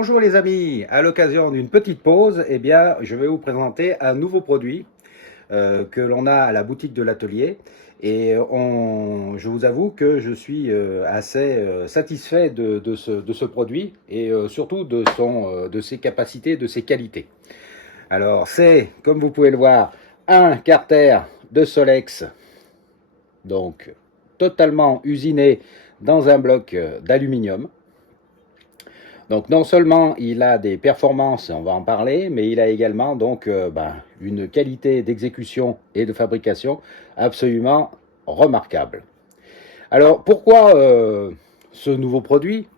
Bonjour les amis, à l'occasion d'une petite pause, eh bien, je vais vous présenter un nouveau produit que l'on a à la boutique de l'atelier. Et je vous avoue que je suis assez satisfait de ce produit et surtout de ses capacités, de ses qualités. Alors c'est, comme vous pouvez le voir, un carter de Solex, donc totalement usiné dans un bloc d'aluminium. Donc non seulement il a des performances, on va en parler, mais il a également donc une qualité d'exécution et de fabrication absolument remarquable. Alors pourquoi ce nouveau produit?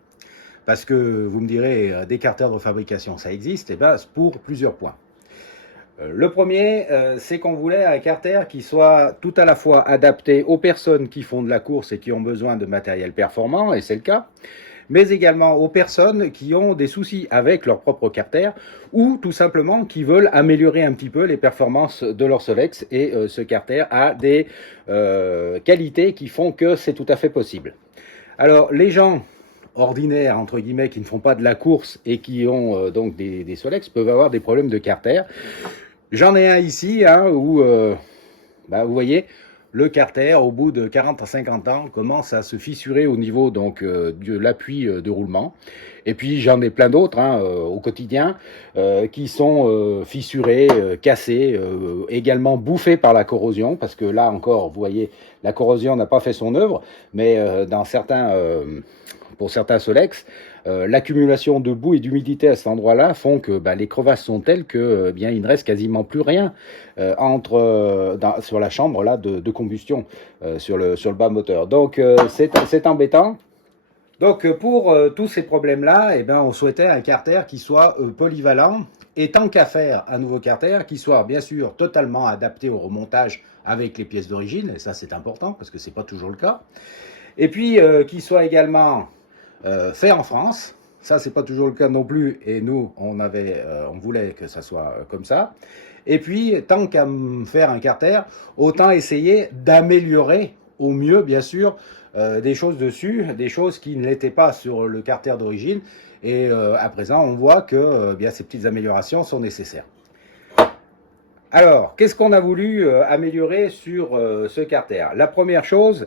Parce que vous me direz, des carters de fabrication ça existe, et bien pour plusieurs points. Le premier, c'est qu'on voulait un carter qui soit tout à la fois adapté aux personnes qui font de la course et qui ont besoin de matériel performant, et c'est le cas, mais également aux personnes qui ont des soucis avec leur propre carter ou tout simplement qui veulent améliorer un petit peu les performances de leur Solex, et ce carter a des qualités qui font que c'est tout à fait possible. Alors les gens ordinaires, entre guillemets, qui ne font pas de la course et qui ont donc des Solex peuvent avoir des problèmes de carter. J'en ai un ici où, vous voyez, le carter, au bout de 40 à 50 ans, commence à se fissurer au niveau donc, de l'appui de roulement. Et puis j'en ai plein d'autres au quotidien qui sont fissurés, cassés, également bouffés par la corrosion, parce que là encore, vous voyez, la corrosion n'a pas fait son œuvre, mais pour certains Solex, l'accumulation de boue et d'humidité à cet endroit-là font que les crevasses sont telles que il ne reste quasiment plus rien sur la chambre là de combustion sur le bas moteur. Donc c'est embêtant. Donc pour tous ces problèmes-là, on souhaitait un carter qui soit polyvalent, et tant qu'à faire un nouveau carter qui soit bien sûr totalement adapté au remontage avec les pièces d'origine, et ça c'est important parce que c'est pas toujours le cas, et puis qui soit également fait en France. Ça, c'est pas toujours le cas non plus, et nous, on voulait que ça soit comme ça. Et puis, tant qu'à faire un carter, autant essayer d'améliorer au mieux, bien sûr, des choses dessus, des choses qui ne l'étaient pas sur le carter d'origine. Et à présent, on voit que ces petites améliorations sont nécessaires. Alors, qu'est-ce qu'on a voulu améliorer sur ce carter? La première chose,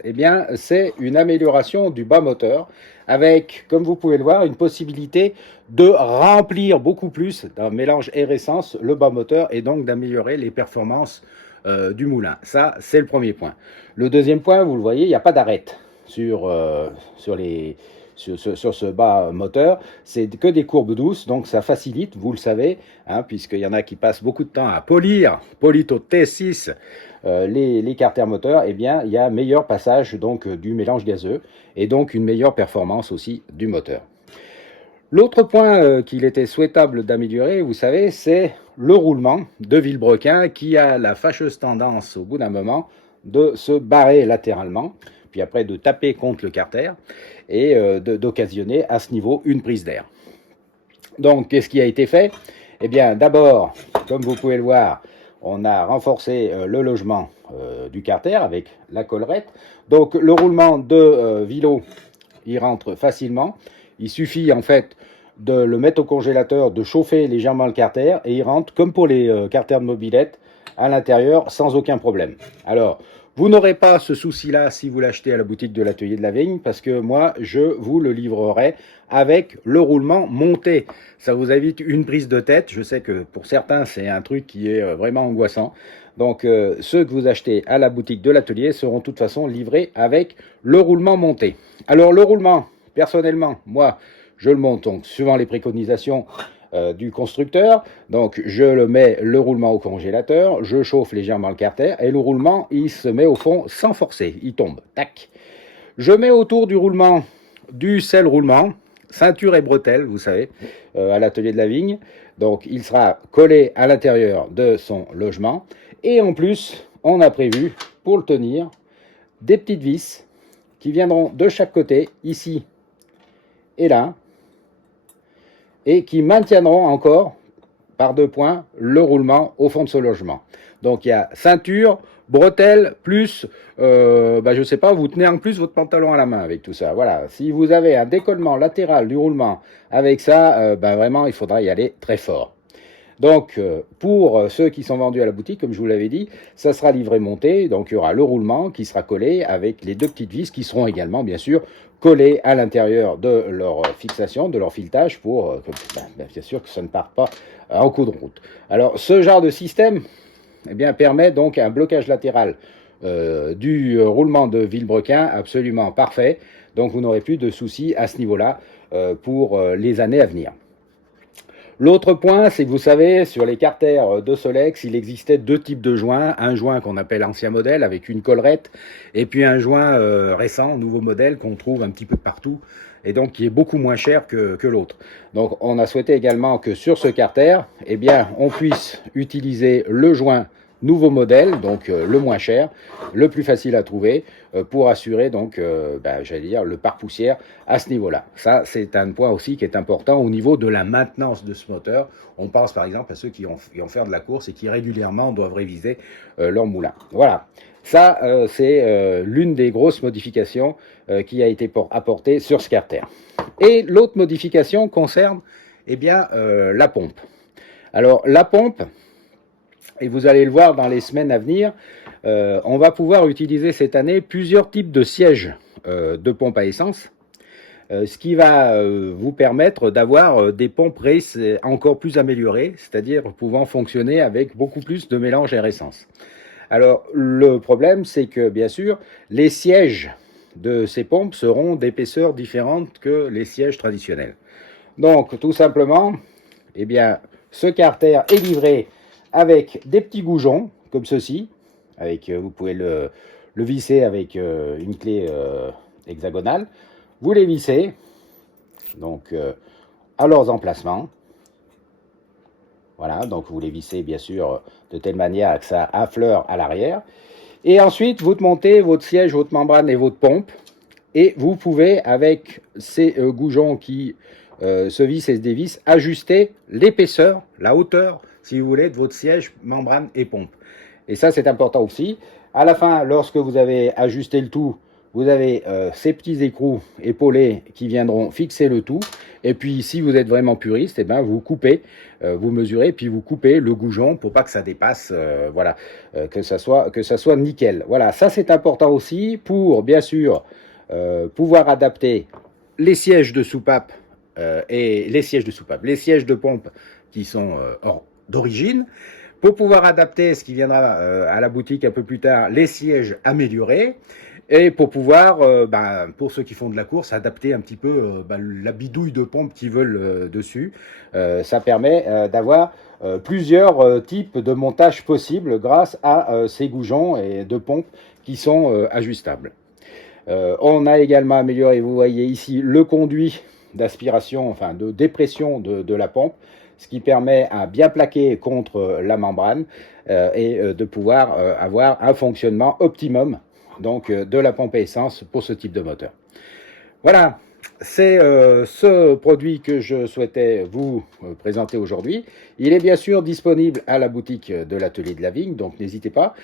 c'est une amélioration du bas moteur, avec, comme vous pouvez le voir, une possibilité de remplir beaucoup plus d'un mélange air-essence le bas moteur, et donc d'améliorer les performances du moulin. Ça, c'est le premier point. Le deuxième point, vous le voyez, il n'y a pas d'arête sur ce bas moteur, c'est que des courbes douces, donc ça facilite, vous le savez, puisqu'il y en a qui passent beaucoup de temps à polir, Polito T6, les carters moteurs, il y a un meilleur passage donc du mélange gazeux, et donc une meilleure performance aussi du moteur. L'autre point qu'il était souhaitable d'améliorer, vous savez, c'est le roulement de Vilebrequin, qui a la fâcheuse tendance, au bout d'un moment, de se barrer latéralement, puis après de taper contre le carter, et d'occasionner à ce niveau une prise d'air. Donc, qu'est-ce qui a été fait? D'abord, comme vous pouvez le voir, on a renforcé le logement du carter avec la collerette. Donc, le roulement de Vilo, il rentre facilement. Il suffit en fait de le mettre au congélateur, de chauffer légèrement le carter, et il rentre comme pour les carters de mobilette à l'intérieur sans aucun problème. Alors, vous n'aurez pas ce souci-là si vous l'achetez à la boutique de l'Atelier de la Vigne, parce que moi, je vous le livrerai avec le roulement monté. Ça vous évite une prise de tête. Je sais que pour certains, c'est un truc qui est vraiment angoissant. Donc, ceux que vous achetez à la boutique de l'Atelier seront de toute façon livrés avec le roulement monté. Alors, le roulement, personnellement, moi, je le monte donc suivant les préconisations du constructeur. Donc je le mets le roulement au congélateur, je chauffe légèrement le carter, et le roulement il se met au fond sans forcer, il tombe, tac. Je mets autour du roulement du sel roulement, ceinture et bretelles, vous savez, à l'Atelier de la Vigne. Donc il sera collé à l'intérieur de son logement, et en plus on a prévu pour le tenir des petites vis qui viendront de chaque côté, ici et là, et qui maintiendront encore par 2 points le roulement au fond de ce logement. Donc il y a ceinture, bretelles, plus, je ne sais pas, vous tenez en plus votre pantalon à la main avec tout ça. Voilà, si vous avez un décollement latéral du roulement avec ça, vraiment il faudra y aller très fort. Donc, pour ceux qui sont vendus à la boutique, comme je vous l'avais dit, ça sera livré monté. Donc, il y aura le roulement qui sera collé avec les 2 petites vis qui seront également, bien sûr, collées à l'intérieur de leur fixation, de leur filetage, pour bien sûr que ça ne parte pas en coup de route. Alors, ce genre de système permet donc un blocage latéral du roulement de vilebrequin absolument parfait. Donc, vous n'aurez plus de soucis à ce niveau-là pour les années à venir. L'autre point, c'est que vous savez, sur les carters de Solex, il existait 2 types de joints. Un joint qu'on appelle ancien modèle avec une collerette, et puis un joint récent, nouveau modèle, qu'on trouve un petit peu partout, et donc qui est beaucoup moins cher que l'autre. Donc on a souhaité également que sur ce carter, on puisse utiliser le joint nouveau modèle, donc le moins cher, le plus facile à trouver, pour assurer donc, j'allais dire, le pare-poussière à ce niveau-là. Ça, c'est un point aussi qui est important au niveau de la maintenance de ce moteur. On pense par exemple à ceux qui vont faire de la course et qui régulièrement doivent réviser leur moulin. Voilà, ça c'est l'une des grosses modifications qui a été apportée sur ce carter. Et l'autre modification concerne la pompe. Alors la pompe, et vous allez le voir dans les semaines à venir, on va pouvoir utiliser cette année plusieurs types de sièges de pompe à essence, ce qui va vous permettre d'avoir des pompes race encore plus améliorées, c'est-à-dire pouvant fonctionner avec beaucoup plus de mélange air-essence. Alors le problème, c'est que bien sûr, les sièges de ces pompes seront d'épaisseur différente que les sièges traditionnels. Donc tout simplement, ce carter est livré avec des petits goujons, comme ceci. Vous pouvez le visser avec une clé hexagonale. Vous les vissez donc à leurs emplacements. Voilà, donc vous les vissez bien sûr de telle manière que ça affleure à l'arrière. Et ensuite, vous montez votre siège, votre membrane et votre pompe. Et vous pouvez, avec ces goujons qui se vissent et se dévissent, ajuster l'épaisseur, la hauteur, si vous voulez, de votre siège, membrane et pompe. Et ça, c'est important aussi. À la fin, lorsque vous avez ajusté le tout, vous avez ces petits écrous épaulés qui viendront fixer le tout. Et puis, si vous êtes vraiment puriste, vous coupez, vous mesurez, puis vous coupez le goujon pour pas que ça dépasse, que ça soit nickel. Voilà, ça c'est important aussi pour, bien sûr, pouvoir adapter les sièges de soupape les sièges de pompe qui sont d'origine, pour pouvoir adapter ce qui viendra à la boutique un peu plus tard, les sièges améliorés, et pour pouvoir, pour ceux qui font de la course, adapter un petit peu la bidouille de pompe qu'ils veulent dessus. Ça permet d'avoir plusieurs types de montages possibles grâce à ces goujons et de pompes qui sont ajustables. On a également amélioré, vous voyez ici, le conduit d'aspiration, enfin de dépression de la pompe, ce qui permet à bien plaquer contre la membrane et de pouvoir avoir un fonctionnement optimum donc de la pompe à essence pour ce type de moteur. Voilà, c'est ce produit que je souhaitais vous présenter aujourd'hui. Il est bien sûr disponible à la boutique de l'Atelier de la Vigne, donc n'hésitez pas.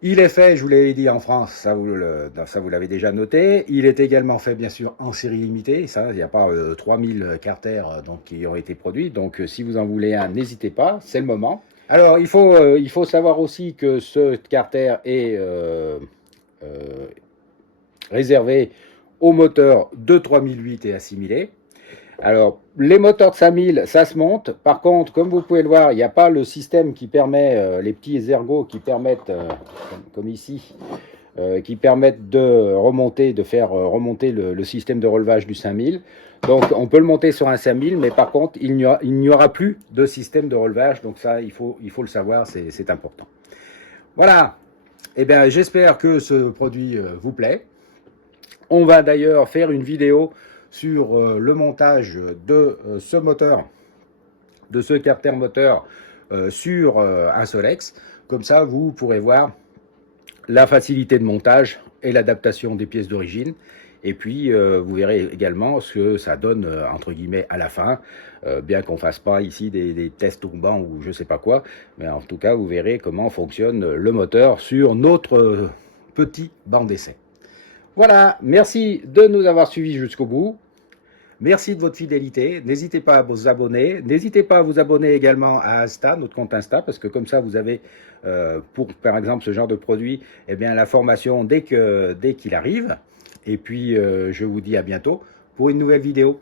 Il est fait, je vous l'avais dit, en France, ça vous l'avez déjà noté. Il est également fait, bien sûr, en série limitée. Ça, il n'y a pas 3000 carters qui ont été produits. Donc, si vous en voulez un, n'hésitez pas, c'est le moment. Alors, il faut savoir aussi que ce carter est réservé aux moteurs de 3008 et assimilés. Alors, les moteurs de 5000, ça se monte. Par contre, comme vous pouvez le voir, il n'y a pas le système qui permet, les petits ergots qui permettent, comme ici, qui permettent de faire remonter le système de relevage du 5000. Donc, on peut le monter sur un 5000, mais par contre, il n'y aura plus de système de relevage. Donc ça, il faut le savoir, c'est important. Voilà. Eh bien, j'espère que ce produit vous plaît. On va d'ailleurs faire une vidéo sur le montage de ce moteur, de ce carter moteur sur un Solex. Comme ça, vous pourrez voir la facilité de montage et l'adaptation des pièces d'origine. Et puis, vous verrez également ce que ça donne, entre guillemets, à la fin, bien qu'on ne fasse pas ici des tests tombants ou je ne sais pas quoi, mais en tout cas, vous verrez comment fonctionne le moteur sur notre petit banc d'essai. Voilà, merci de nous avoir suivis jusqu'au bout. Merci de votre fidélité. N'hésitez pas à vous abonner. N'hésitez pas à vous abonner également à Insta, notre compte Insta, parce que comme ça, vous avez, pour par exemple ce genre de produit, eh bien, l'information dès qu'il arrive. Et puis, je vous dis à bientôt pour une nouvelle vidéo.